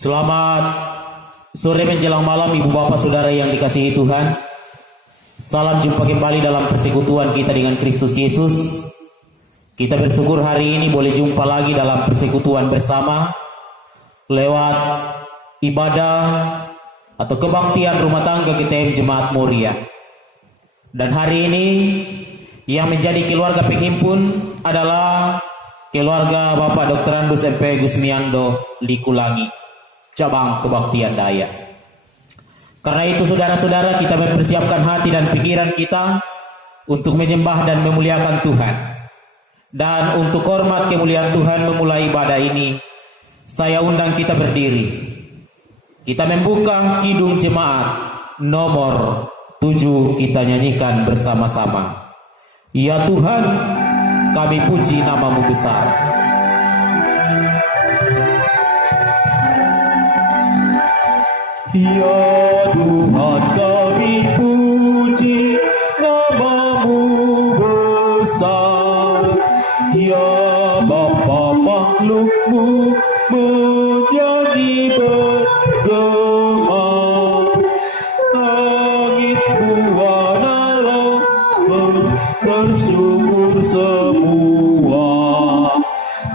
Selamat sore menjelang malam Ibu Bapak Saudara yang dikasihi Tuhan. Salam jumpa kembali dalam persekutuan kita dengan Kristus Yesus. Kita bersyukur hari ini boleh jumpa lagi dalam persekutuan bersama lewat ibadah atau kebaktian rumah tangga GTM Jemaat Moria. Dan hari ini yang menjadi keluarga penghimpun adalah keluarga Bapak Dr. Andus MP Gusmiando Likulangi, cabang kebaktian Dayak. Karena itu saudara-saudara, kita mempersiapkan hati dan pikiran kita untuk menyembah dan memuliakan Tuhan. Dan untuk hormat kemuliaan Tuhan memulai ibadah ini, saya undang kita berdiri. Kita membuka Kidung Jemaat nomor 7, kita nyanyikan bersama-sama. Ya Tuhan, kami puji nama-Mu besar. Ya Tuhan, kami puji nama-Mu besar. Ya Bapa makhluk-Mu menjadi bergema. Langit buana laut bersyukur semua.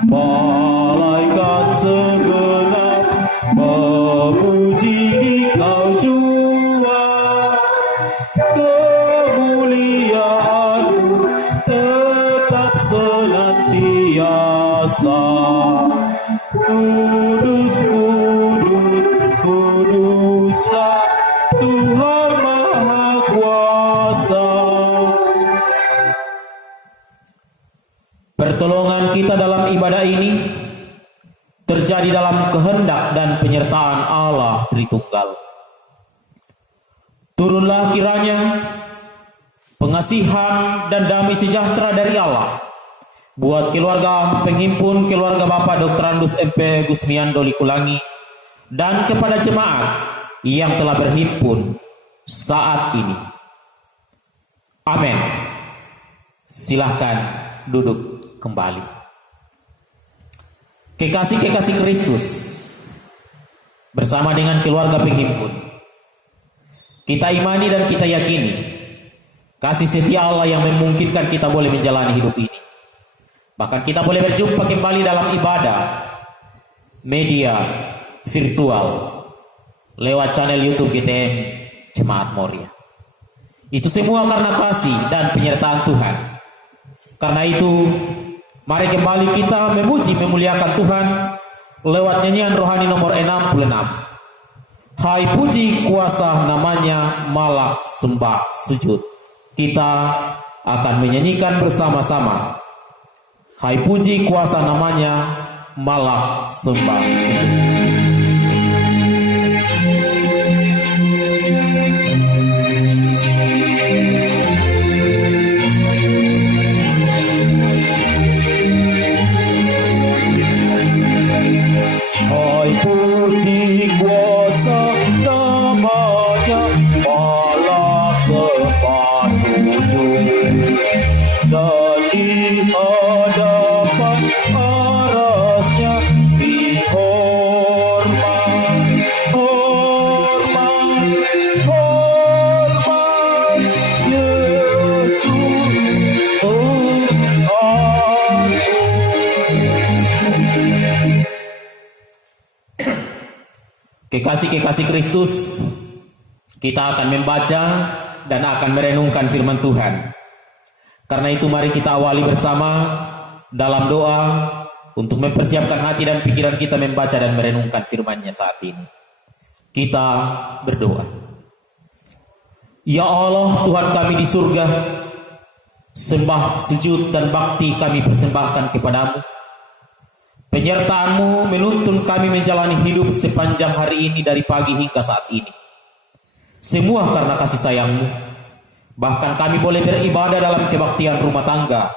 Malaikat segenap memuji Engkau jua. Kemuliaan-Mu tetap senantiasa. Kudus, kudus, kuduslah Tuhan Maha Kuasa. Pertolongan kita dalam ibadah ini terjadi dalam kehendak dan penyertaan Allah Tritunggal. Turunlah kiranya pengasihan dan damai sejahtera dari Allah buat keluarga penghimpun, keluarga Bapak Dr. Andus MP Gusmiando Likulangi, dan kepada jemaat yang telah berhimpun saat ini. Amin. Silahkan duduk kembali. Kekasih-kekasih Kristus, bersama dengan keluarga penghimpun, kita imani dan kita yakini kasih setia Allah yang memungkinkan kita boleh menjalani hidup ini. Bahkan kita boleh berjumpa kembali dalam ibadah media virtual lewat channel YouTube GTM Jemaat Moria. Itu semua karena kasih dan penyertaan Tuhan. Karena itu, mari kembali kita memuji memuliakan Tuhan lewat nyanyian rohani nomor 66. Hai puji kuasa namanya, malak sembah sujud. Kita akan menyanyikan bersama-sama. Hai puji kuasa namanya, malak sembah sujud. Hai puji kuasa namanya, malak sembah sujud. Dan di hadapan arasnya dihormat, hormat, hormat Yesus Tuhan. Kekasih-kekasih Kristus, kita akan membaca dan akan merenungkan firman Tuhan. Karena itu mari kita awali bersama dalam doa untuk mempersiapkan hati dan pikiran kita membaca dan merenungkan firman-Nya saat ini. Kita berdoa. Ya Allah, Tuhan kami di surga, sembah, sujud dan bakti kami persembahkan kepadamu. Penyertaan-Mu menuntun kami menjalani hidup sepanjang hari ini dari pagi hingga saat ini. Semua karena kasih sayang-Mu. Bahkan kami boleh beribadah dalam kebaktian rumah tangga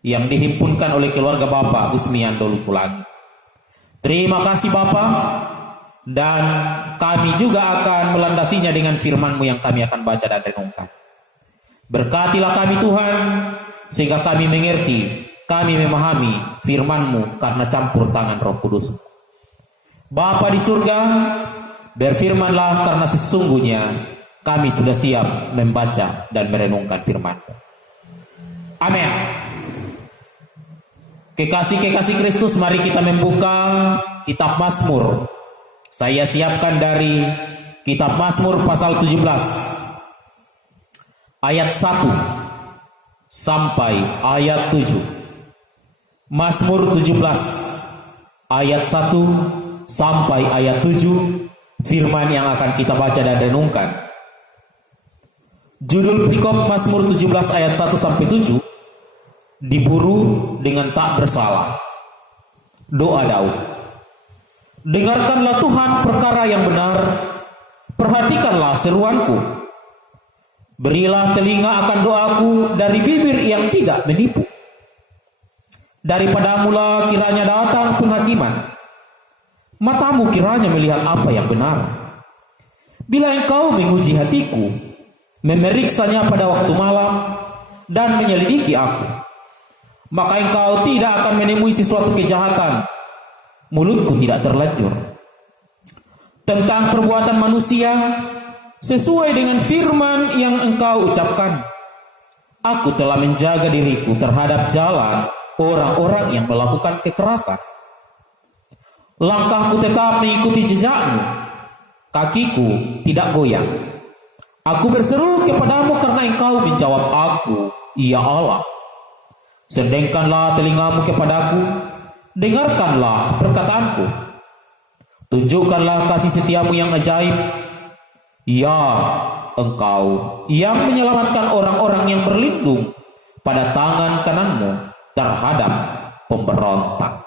yang dihimpunkan oleh keluarga Bapak Gusmiando Likulangi. Terima kasih Bapak, dan kami juga akan melandasinya dengan firman-Mu yang kami akan baca dan renungkan. Berkatilah kami Tuhan, sehingga kami mengerti, kami memahami firman-Mu karena campur tangan Roh Kudus. Bapa di surga, berfirmanlah karena sesungguhnya kami sudah siap membaca dan merenungkan firman. Amin. Kekasih-kekasih Kristus, mari kita membuka kitab Mazmur. Saya siapkan dari kitab Mazmur pasal 17 ayat 1 sampai ayat 7. Mazmur 17 ayat 1 sampai ayat 7, firman yang akan kita baca dan renungkan. Judul perikop Mazmur 17 ayat 1 sampai 7, diburu dengan tak bersalah. Doa Daud. Dengarkanlah Tuhan perkara yang benar, perhatikanlah seruanku. Berilah telinga akan doaku dari bibir yang tidak menipu. Daripadamulah kiranya datang penghakiman. Matamu kiranya melihat apa yang benar. Bila engkau menguji hatiku, memeriksanya pada waktu malam, dan menyelidiki aku, maka engkau tidak akan menemui sesuatu kejahatan. Mulutku tidak terlanjur tentang perbuatan manusia, sesuai dengan firman yang engkau ucapkan. Aku telah menjaga diriku terhadap jalan orang-orang yang melakukan kekerasan. Langkahku tetap mengikuti jejakmu, kakiku tidak goyang. Aku berseru kepadamu karena engkau menjawab aku, ya Allah. Sedengkanlah telingamu kepadaku, dengarkanlah perkataanku. Tunjukkanlah kasih setiamu yang ajaib. Ya, engkau yang menyelamatkan orang-orang yang berlindung pada tangan kananmu terhadap pemberontak.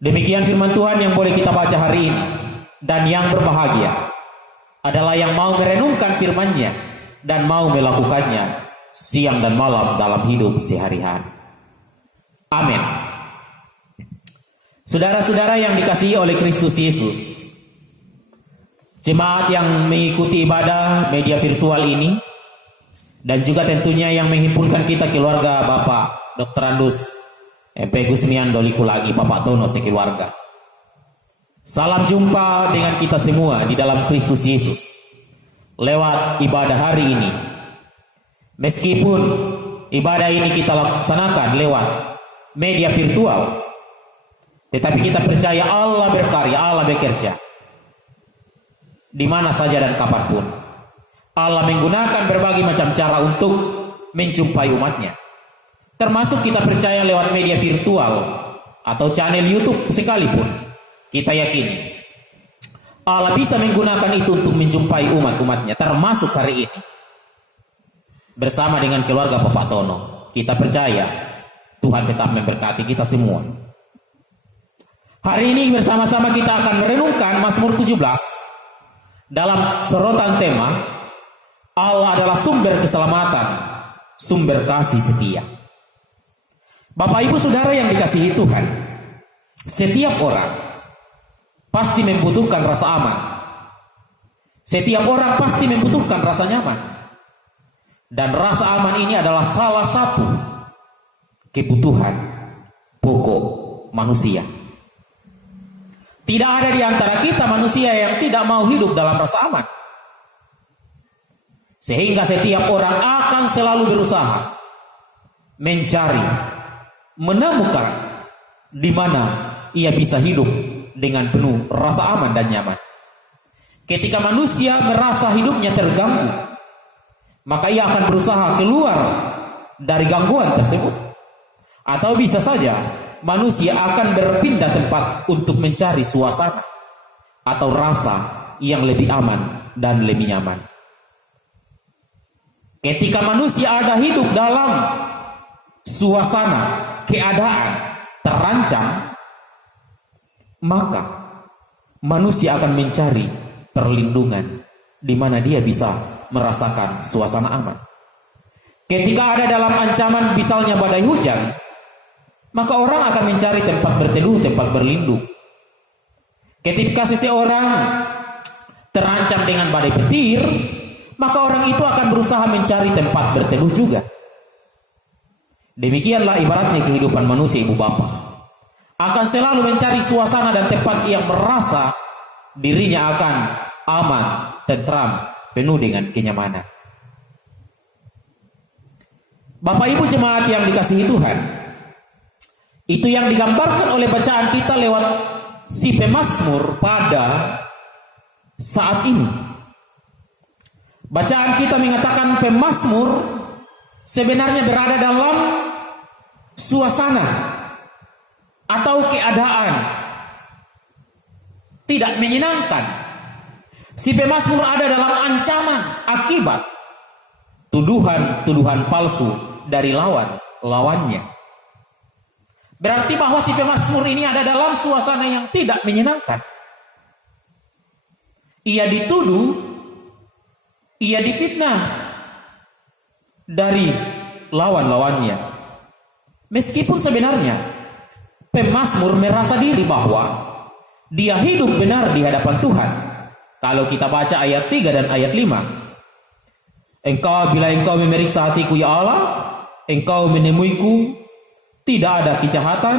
Demikian firman Tuhan yang boleh kita baca hari ini. Dan yang berbahagia adalah yang mau merenungkan firman-Nya dan mau melakukannya siang dan malam dalam hidup sehari-hari. Amin. Saudara-saudara yang dikasihi oleh Kristus Yesus, jemaat yang mengikuti ibadah media virtual ini, dan juga tentunya yang menghimpunkan kita keluarga Bapak Dr. Andus MP Gusmian Doliku lagi, Bapak Tono sekeluarga. Salam jumpa dengan kita semua di dalam Kristus Yesus lewat ibadah hari ini. Meskipun ibadah ini kita laksanakan lewat media virtual, tetapi kita percaya Allah berkarya, Allah bekerja di mana saja dan kapanpun. Allah menggunakan berbagai macam cara untuk menjumpai umatnya. Termasuk kita percaya lewat media virtual atau channel YouTube sekalipun. Kita yakini Allah bisa menggunakan itu untuk menjumpai umat-umatnya, termasuk hari ini. Bersama dengan keluarga Bapak Tono, kita percaya Tuhan tetap memberkati kita semua. Hari ini bersama-sama kita akan merenungkan Mazmur 17 dalam sorotan tema Allah adalah sumber keselamatan, sumber kasih setia. Bapak Ibu Saudara yang dikasihi Tuhan, setiap orang pasti membutuhkan rasa aman. Setiap orang pasti membutuhkan rasa nyaman. Dan rasa aman ini adalah salah satu kebutuhan pokok manusia. Tidak ada di antara kita manusia yang tidak mau hidup dalam rasa aman. Sehingga setiap orang akan selalu berusaha mencari, menemukan di mana ia bisa hidup dengan penuh rasa aman dan nyaman. Ketika manusia merasa hidupnya terganggu, maka ia akan berusaha keluar dari gangguan tersebut. Atau bisa saja manusia akan berpindah tempat untuk mencari suasana atau rasa yang lebih aman dan lebih nyaman. Ketika manusia ada hidup dalam suasana keadaan terancam, maka manusia akan mencari perlindungan di mana dia bisa merasakan suasana aman. Ketika ada dalam ancaman misalnya badai hujan, maka orang akan mencari tempat berteduh, tempat berlindung. Ketika seseorang terancam dengan badai petir, maka orang itu akan berusaha mencari tempat berteduh juga. Demikianlah ibaratnya kehidupan manusia, ibu bapak. akan selalu mencari suasana dan tempat yang merasa dirinya akan aman, tentram, penuh dengan kenyamanan. Bapak Ibu jemaat yang dikasihi Tuhan, itu yang digambarkan oleh bacaan kita lewat si pemazmur pada saat ini. Bacaan kita mengatakan pemazmur sebenarnya berada dalam suasana atau keadaan tidak menyenangkan. Si pemazmur ada dalam ancaman akibat tuduhan-tuduhan palsu dari lawannya. Berarti bahwa si pemazmur ini ada dalam suasana yang tidak menyenangkan. Ia dituduh, ia difitnah dari lawan-lawannya. Meskipun sebenarnya pemazmur merasa diri bahwa dia hidup benar di hadapan Tuhan. Kalau kita baca ayat 3 dan ayat 5. Bila engkau memeriksa hatiku ya Allah, engkau menemuiku, tidak ada kejahatan,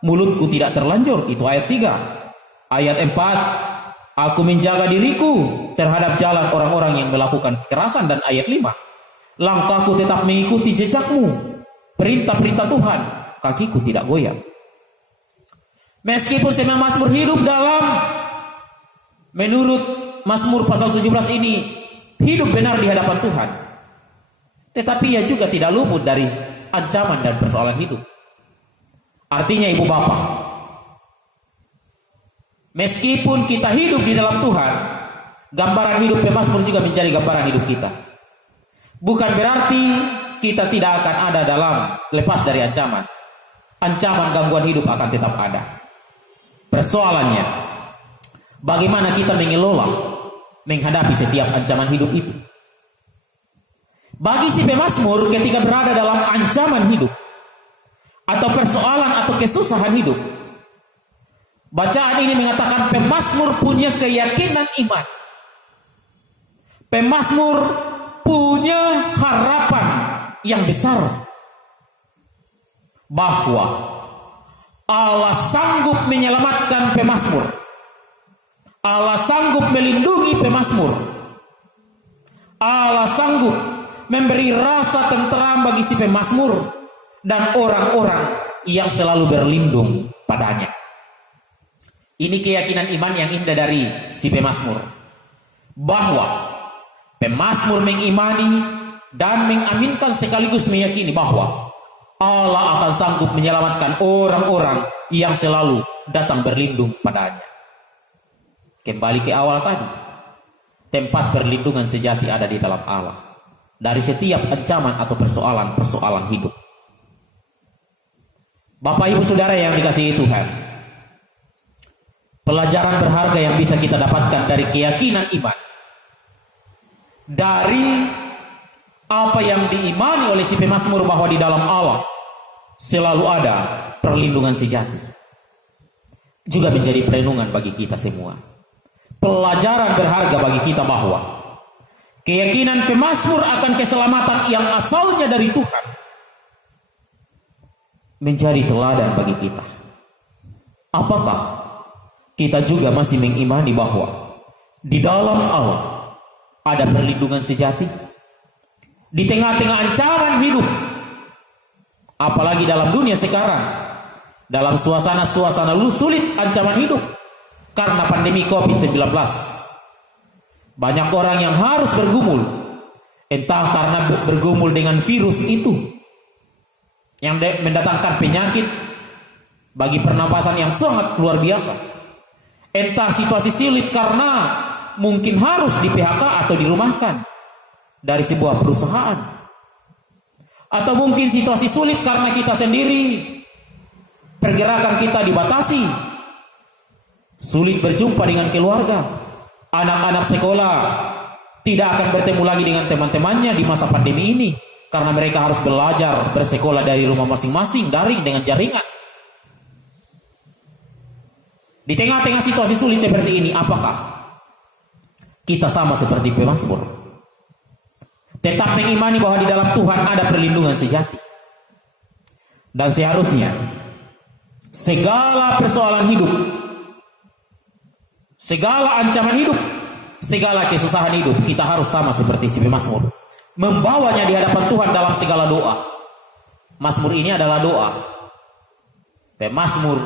mulutku tidak terlanjur. Itu ayat 3. Ayat 4, aku menjaga diriku terhadap jalan orang-orang yang melakukan kekerasan. Dan ayat 5, langkahku tetap mengikuti jejakmu, perintah-perintah Tuhan, kakiku tidak goyang. Meskipun si pemazmur hidup dalam, menurut Mazmur pasal 17 ini, hidup benar di hadapan Tuhan, tetapi ia juga tidak luput dari ancaman dan persoalan hidup. Artinya ibu bapak, meskipun kita hidup di dalam Tuhan, gambaran hidup pemazmur juga menjadi gambaran hidup kita. Bukan berarti kita tidak akan ada dalam lepas dari ancaman. Ancaman gangguan hidup akan tetap ada. Persoalannya, bagaimana kita mengelola, menghadapi setiap ancaman hidup itu. Bagi si pemazmur ketika berada dalam ancaman hidup atau persoalan atau kesusahan hidup, bacaan ini mengatakan pemazmur punya keyakinan iman. Pemazmur punya harapan yang besar bahwa Allah sanggup menyelamatkan pemazmur. Allah sanggup melindungi pemazmur. Allah sanggup memberi rasa tenteram bagi si pemazmur dan orang-orang yang selalu berlindung padanya. Ini keyakinan iman yang indah dari si pemazmur, bahwa pemazmur mengimani dan mengaminkan sekaligus meyakini bahwa Allah akan sanggup menyelamatkan orang-orang yang selalu datang berlindung padanya. Kembali ke awal tadi, tempat perlindungan sejati ada di dalam Allah dari setiap ancaman atau persoalan-persoalan hidup. Bapak Ibu Saudara yang dikasihi Tuhan, pelajaran berharga yang bisa kita dapatkan dari keyakinan iman, dari apa yang diimani oleh si pemazmur bahwa di dalam Allah selalu ada perlindungan sejati, juga menjadi perenungan bagi kita semua. Pelajaran berharga bagi kita bahwa keyakinan pemazmur akan keselamatan yang asalnya dari Tuhan menjadi teladan bagi kita. Apakah kita juga masih mengimani bahwa di dalam Allah ada perlindungan sejati? Di tengah-tengah ancaman hidup, apalagi dalam dunia sekarang, dalam suasana-suasana sulit ancaman hidup karena pandemi COVID-19, banyak orang yang harus bergumul, entah karena bergumul dengan virus itu yang mendatangkan penyakit bagi pernapasan yang sangat luar biasa, entah situasi sulit karena mungkin harus di PHK atau dirumahkan dari sebuah perusahaan, atau mungkin situasi sulit karena kita sendiri, pergerakan kita dibatasi, sulit berjumpa dengan keluarga, anak-anak sekolah tidak akan bertemu lagi dengan teman-temannya di masa pandemi ini karena mereka harus belajar bersekolah dari rumah masing-masing, daring dengan jaringan. Di tengah-tengah situasi sulit seperti ini, apakah kita sama seperti pemazmur, tetap mengimani bahwa di dalam Tuhan ada perlindungan sejati? Dan seharusnya segala persoalan hidup, segala ancaman hidup, segala kesusahan hidup, kita harus sama seperti si pemazmur, membawanya di hadapan Tuhan dalam segala doa. Mazmur ini adalah doa. Pemazmur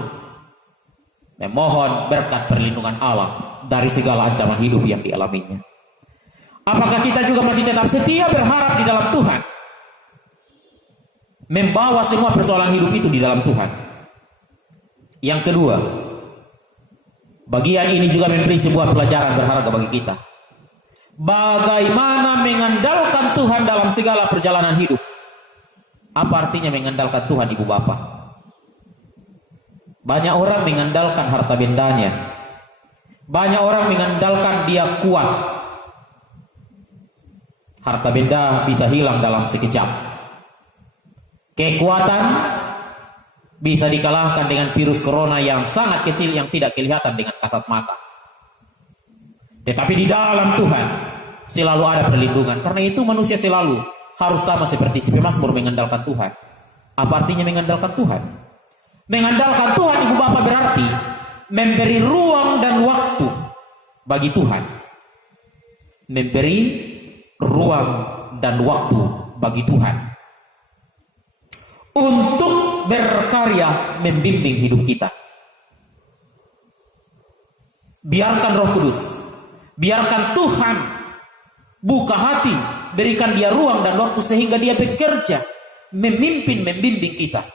memohon berkat perlindungan Allah dari segala ancaman hidup yang dialaminya. Apakah kita juga masih tetap setia berharap di dalam Tuhan, membawa semua persoalan hidup itu di dalam Tuhan? Yang kedua, bagian ini juga memberi sebuah pelajaran berharga bagi kita. Bagaimana mengandalkan Tuhan dalam segala perjalanan hidup. Apa artinya mengandalkan Tuhan, Ibu Bapak? Banyak orang mengandalkan harta bendanya. Banyak orang mengandalkan dia kuat. Harta benda bisa hilang dalam sekejap. Kekuatan bisa dikalahkan dengan virus corona yang sangat kecil yang tidak kelihatan dengan kasat mata. Tetapi di dalam Tuhan selalu ada perlindungan. Karena itu manusia selalu harus sama seperti si pemazmur mengandalkan Tuhan. Apa artinya mengandalkan Tuhan? Mengandalkan Tuhan, Ibu Bapak, berarti memberi ruang dan waktu bagi Tuhan. Memberi ruang dan waktu bagi Tuhan untuk berkarya membimbing hidup kita. Biarkan Roh Kudus, biarkan Tuhan buka hati, berikan dia ruang dan waktu sehingga dia bekerja, memimpin, membimbing kita.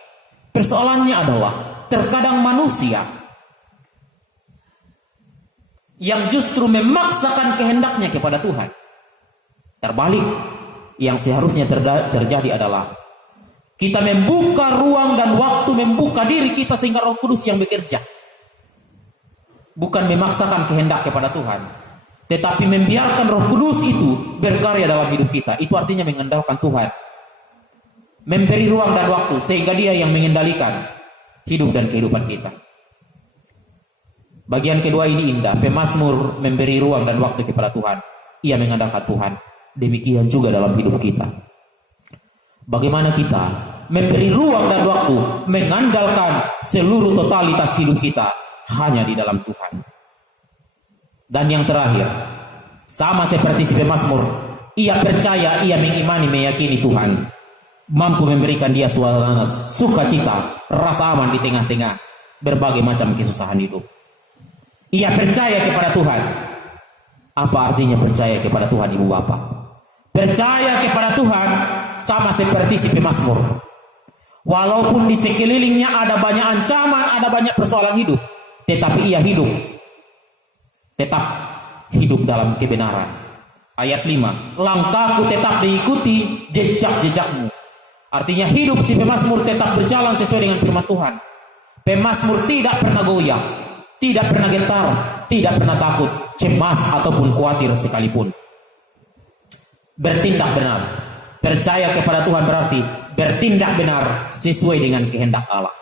Persoalannya adalah terkadang manusia yang justru memaksakan kehendaknya kepada Tuhan. Terbalik, yang seharusnya terjadi adalah kita membuka ruang dan waktu, membuka diri kita sehingga Roh Kudus yang bekerja. Bukan memaksakan kehendak kepada Tuhan, tetapi membiarkan Roh Kudus itu berkarya dalam hidup kita. Itu artinya mengandalkan Tuhan. Memberi ruang dan waktu sehingga dia yang mengendalikan hidup dan kehidupan kita. Bagian kedua ini indah. Pemazmur memberi ruang dan waktu kepada Tuhan. Ia mengandalkan Tuhan. Demikian juga dalam hidup kita. Bagaimana kita memberi ruang dan waktu, mengandalkan seluruh totalitas hidup kita hanya di dalam Tuhan. Dan yang terakhir, sama seperti si pemazmur, ia percaya, ia mengimani, meyakini Tuhan mampu memberikan dia suasana sukacita, rasa aman di tengah-tengah berbagai macam kesusahan hidup. Ia percaya kepada Tuhan. Apa artinya percaya kepada Tuhan, Ibu Bapak? Percaya kepada Tuhan sama seperti si pemazmur. Walaupun di sekelilingnya ada banyak ancaman, ada banyak persoalan hidup, tetapi ia hidup, tetap hidup dalam kebenaran. Ayat 5, langkahku tetap diikuti jejak-jejakmu. Artinya hidup si pemazmur tetap berjalan sesuai dengan firman Tuhan. Pemazmur tidak pernah goyah, tidak pernah gentar, tidak pernah takut, cemas ataupun khawatir sekalipun. Bertindak benar. Percaya kepada Tuhan berarti bertindak benar sesuai dengan kehendak Allah.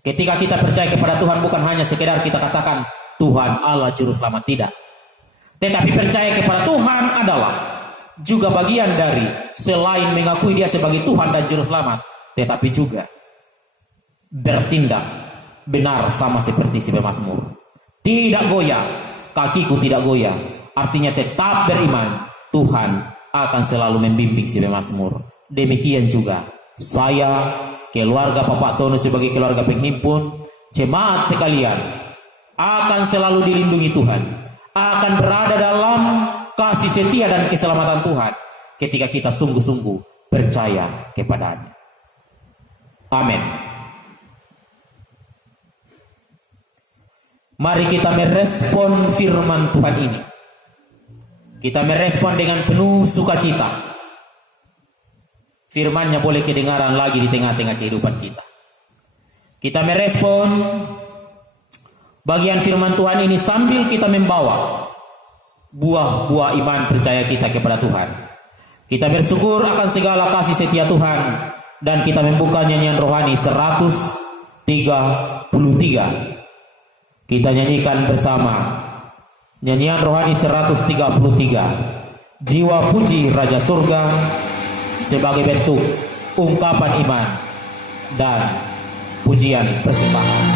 Ketika kita percaya kepada Tuhan, bukan hanya sekedar kita katakan Tuhan Allah Juru Selamat, tidak. Tetapi percaya kepada Tuhan adalah juga bagian dari selain mengakui dia sebagai Tuhan dan Juru Selamat, tetapi juga bertindak benar sama seperti si pemazmur. Tidak goyah, kakiku tidak goyah. Artinya tetap beriman, Tuhan akan selalu membimbing si pemazmur. Demikian juga saya, keluarga Bapak Tono sebagai keluarga penghimpun, jemaat sekalian, akan selalu dilindungi Tuhan, akan berada dalam kasih setia dan keselamatan Tuhan ketika kita sungguh-sungguh percaya kepadanya. Amin. Mari kita merespon firman Tuhan ini. Kita merespon dengan penuh sukacita. Firman-Nya boleh kedengaran lagi di tengah-tengah kehidupan kita. Kita merespon bagian firman Tuhan ini sambil kita membawa buah-buah iman percaya kita kepada Tuhan. Kita bersyukur akan segala kasih setia Tuhan dan kita membuka nyanyian rohani 133. Kita nyanyikan bersama nyanyian rohani 133, Jiwa Puji Raja Surga, sebagai bentuk ungkapan iman dan pujian persembahan.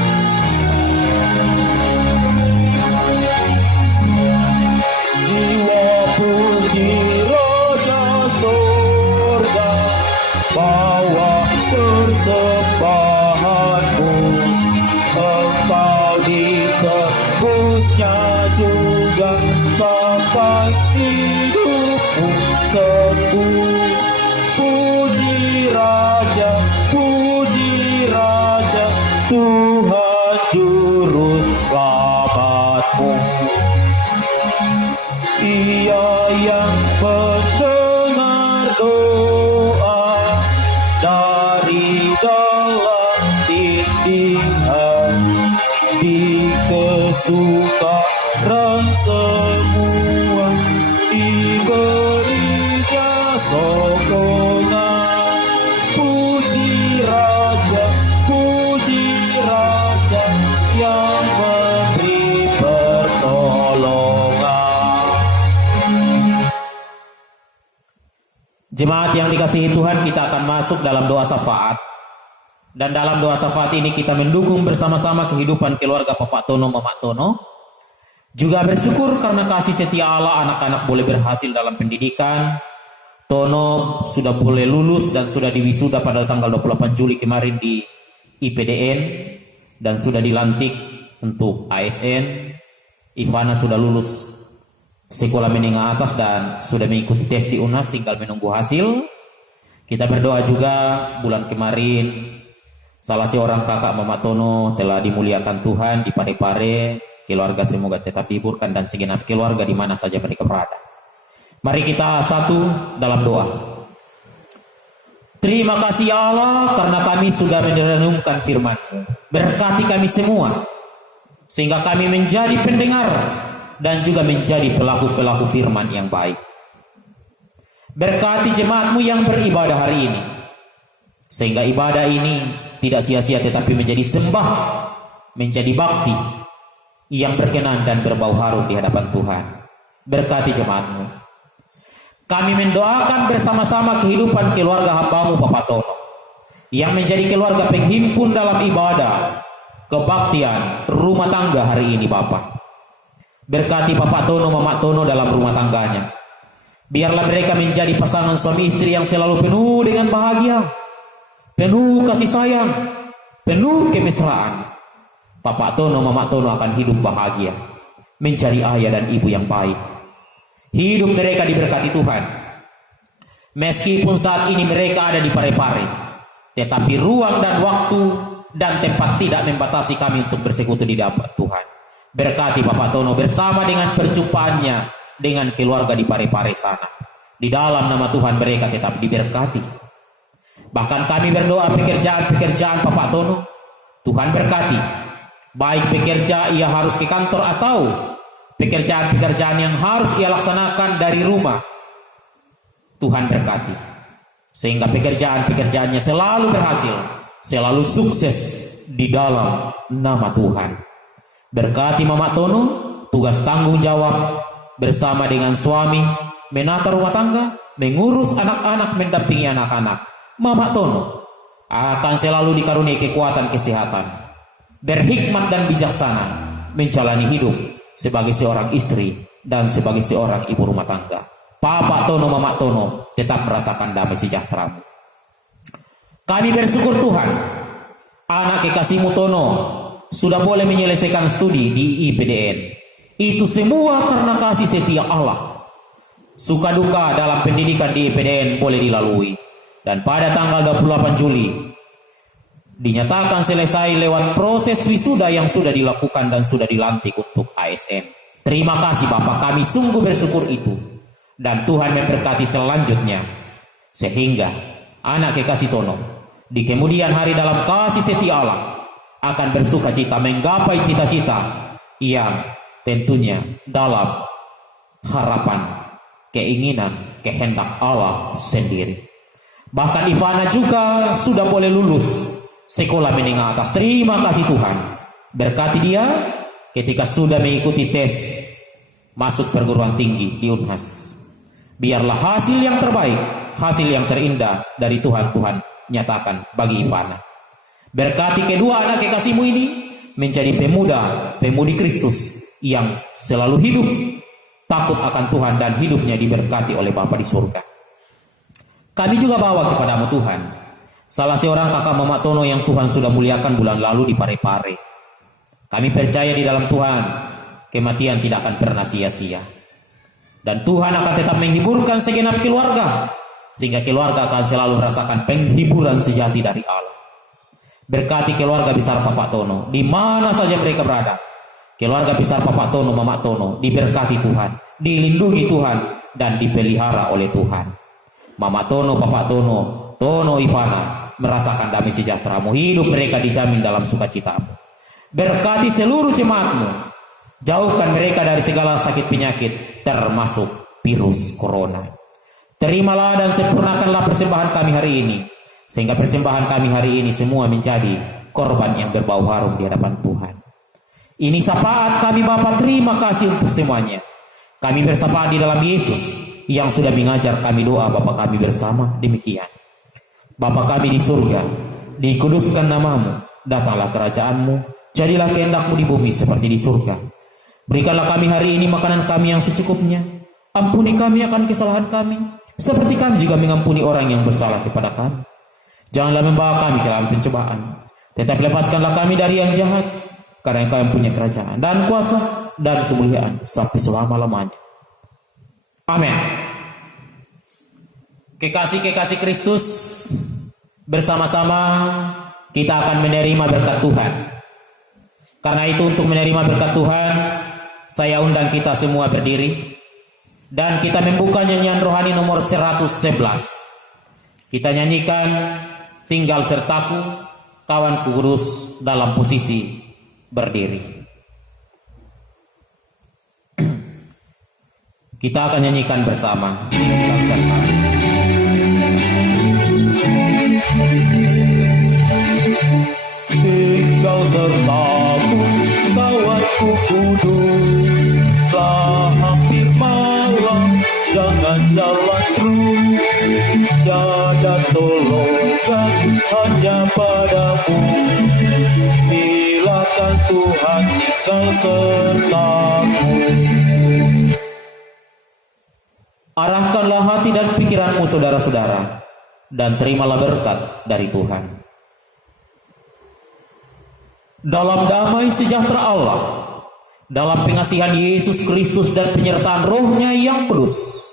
Jiwa puji Raja surga, bawa persembahanmu. Engkau ditebusnya juga sampai hidupmu sembuh. Puji Raja, Tuhan Juru Selamatmu. Ia yang mendengar doa dari dalam dindingan, di kesukaran semua diberinya sokongan. Puji Raja yang memberi pertolongan. Jemaat yang dikasihi Tuhan, kita akan masuk dalam doa syafaat. Dan dalam doa syafaat ini kita mendukung bersama-sama kehidupan keluarga Bapak Tono, Mama Tono. Juga bersyukur karena kasih setia Allah, anak-anak boleh berhasil dalam pendidikan. Tono sudah boleh lulus dan sudah diwisuda pada tanggal 28 Juli kemarin di IPDN dan sudah dilantik untuk ASN. Ivana sudah lulus sekolah menengah atas dan sudah mengikuti tes di UNAS, tinggal menunggu hasil. Kita berdoa juga bulan kemarin salah seorang kakak Mama Tono telah dimuliakan Tuhan di Parepare. Keluarga semoga tetap dihiburkan dan segenap keluarga di mana saja mereka berada. Mari kita satu dalam doa. Terima kasih ya Allah karena kami sudah merenungkan firman-Mu. Berkati kami semua sehingga kami menjadi pendengar dan juga menjadi pelaku-pelaku firman yang baik. Berkati jemaat-Mu yang beribadah hari ini sehingga ibadah ini tidak sia-sia tetapi menjadi sembah, menjadi bakti yang berkenan dan berbau harum di hadapan Tuhan. Berkati jemaat-Mu. Kami mendoakan bersama-sama kehidupan keluarga hamba-Mu Bapak Tono yang menjadi keluarga penghimpun dalam ibadah, kebaktian, rumah tangga hari ini Bapak. Berkati Bapak Tono, Mama Tono dalam rumah tangganya. Biarlah mereka menjadi pasangan suami istri yang selalu penuh dengan bahagia, penuh kasih sayang, penuh kemesraan. Bapak Tono, Mama Tono akan hidup bahagia, menjadi ayah dan ibu yang baik. Hidup mereka diberkati Tuhan. Meskipun saat ini mereka ada di Parepare, tetapi ruang dan waktu dan tempat tidak membatasi kami untuk bersekutu di hadapan Tuhan. Berkati Bapak Tono bersama dengan perjumpaannya dengan keluarga di Parepare sana. Di dalam nama Tuhan mereka tetap diberkati. Bahkan kami berdoa pekerjaan-pekerjaan Bapak Tono, Tuhan berkati. Baik bekerja ia harus ke kantor atau pekerjaan-pekerjaan yang harus ia laksanakan dari rumah. Tuhan berkati. Sehingga pekerjaan-pekerjaannya selalu berhasil, selalu sukses di dalam nama Tuhan. Berkati Mama Tono, tugas tanggung jawab bersama dengan suami, menata rumah tangga, mengurus anak-anak, mendampingi anak-anak. Mama Tono akan selalu dikaruniai kekuatan kesehatan, berhikmat dan bijaksana menjalani hidup sebagai seorang istri dan sebagai seorang ibu rumah tangga. Bapak Tono, Mama Tono tetap merasakan damai sejahtera-Mu. Kami bersyukur Tuhan, anak kekasih-Mu Tono sudah boleh menyelesaikan studi di IPDN. Itu semua karena kasih setia Allah. Suka duka dalam pendidikan di IPDN boleh dilalui. Dan pada tanggal 28 Juli dinyatakan selesai lewat proses wisuda yang sudah dilakukan dan sudah dilantik untuk ASN. Terima kasih Bapak, kami sungguh bersyukur itu. Dan Tuhan memberkati selanjutnya. Sehingga anak kekasih Tono di kemudian hari dalam kasih setia Allah akan bersuka cita menggapai cita-cita yang tentunya dalam harapan, keinginan, kehendak Allah sendiri. Bahkan Ivana juga sudah boleh lulus sekolah menengah atas. Terima kasih Tuhan. Berkati dia ketika sudah mengikuti tes masuk perguruan tinggi di UNHAS. Biarlah hasil yang terbaik, hasil yang terindah dari Tuhan nyatakan bagi Ivana. Berkati kedua anak kekasihmu ini menjadi pemudi Kristus yang selalu hidup, takut akan Tuhan, dan hidupnya diberkati oleh Bapa di surga. Kami juga bawa kepadamu Tuhan salah seorang kakak Mama Tono yang Tuhan sudah muliakan bulan lalu di Parepare. Kami percaya di dalam Tuhan kematian tidak akan pernah sia-sia, dan Tuhan akan tetap menghiburkan segenap keluarga, sehingga keluarga akan selalu merasakan penghiburan sejati dari Allah. Berkati keluarga besar Papa Tono di mana saja mereka berada. Keluarga besar Papa Tono, Mama Tono diberkati Tuhan, dilindungi Tuhan, dan dipelihara oleh Tuhan. Mama Tono, Papa Tono, Tono Ivana merasakan damai sejahtera-Mu, hidup mereka dijamin dalam sukacita-Mu. Berkati seluruh jemaat-Mu, jauhkan mereka dari segala sakit penyakit termasuk virus corona. Terimalah dan sempurnakanlah persembahan kami hari ini, sehingga persembahan kami hari ini semua menjadi korban yang berbau harum di hadapan Tuhan. Ini syafaat kami Bapa, terima kasih untuk semuanya. Kami bersyafaat di dalam Yesus yang sudah mengajar kami doa Bapa kami bersama demikian. Bapa kami di surga, dikuduskan namamu, datanglah kerajaan-Mu, jadilah kehendak-Mu di bumi seperti di surga. Berikanlah kami hari ini makanan kami yang secukupnya. Ampuni kami akan kesalahan kami, seperti kami juga mengampuni orang yang bersalah kepada kami. Janganlah membawa kami ke dalam pencobaan, tetapi lepaskanlah kami dari yang jahat, karena Engkau yang punya kerajaan dan kuasa dan kemuliaan sampai selama-lamanya. Amin. Kekasih-kekasih Kristus, bersama-sama kita akan menerima berkat Tuhan. Karena itu untuk menerima berkat Tuhan, saya undang kita semua berdiri dan kita membuka nyanyian rohani nomor 111. Kita nyanyikan Tinggal Sertaku, Kawanku Kudus, dalam posisi berdiri. Kita akan nyanyikan bersama Tinggal Sertaku. Tinggal sertaku, kawanku kudus, telah hampir malam, jangan jalan terus, tiada tolongan hanya padamu. Silakan Tuhan tinggal sertaku. Arahkanlah hati dan pikiranmu saudara-saudara, dan terimalah berkat dari Tuhan. Dalam damai sejahtera Allah, dalam pengasihan Yesus Kristus dan penyertaan Roh-Nya yang kudus,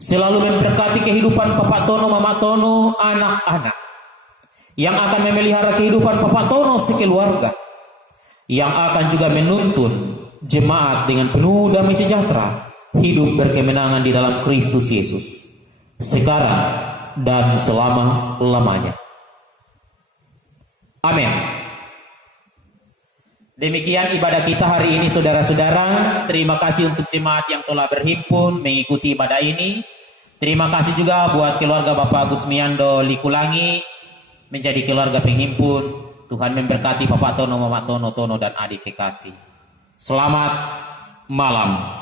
selalu memberkati kehidupan Papa Tono, Mama Tono, anak-anak, yang akan memelihara kehidupan Papa Tono sekeluarga, yang akan juga menuntun jemaat dengan penuh damai sejahtera, hidup berkemenangan di dalam Kristus Yesus, sekarang dan selama-lamanya. Amin. Demikian ibadah kita hari ini saudara-saudara. Terima kasih untuk jemaat yang telah berhimpun mengikuti ibadah ini. Terima kasih juga buat keluarga Bapak Agus Miando Likulangi menjadi keluarga penghimpun. Tuhan memberkati Bapak Tono, Mama Tono, dan adik kekasih. Selamat malam.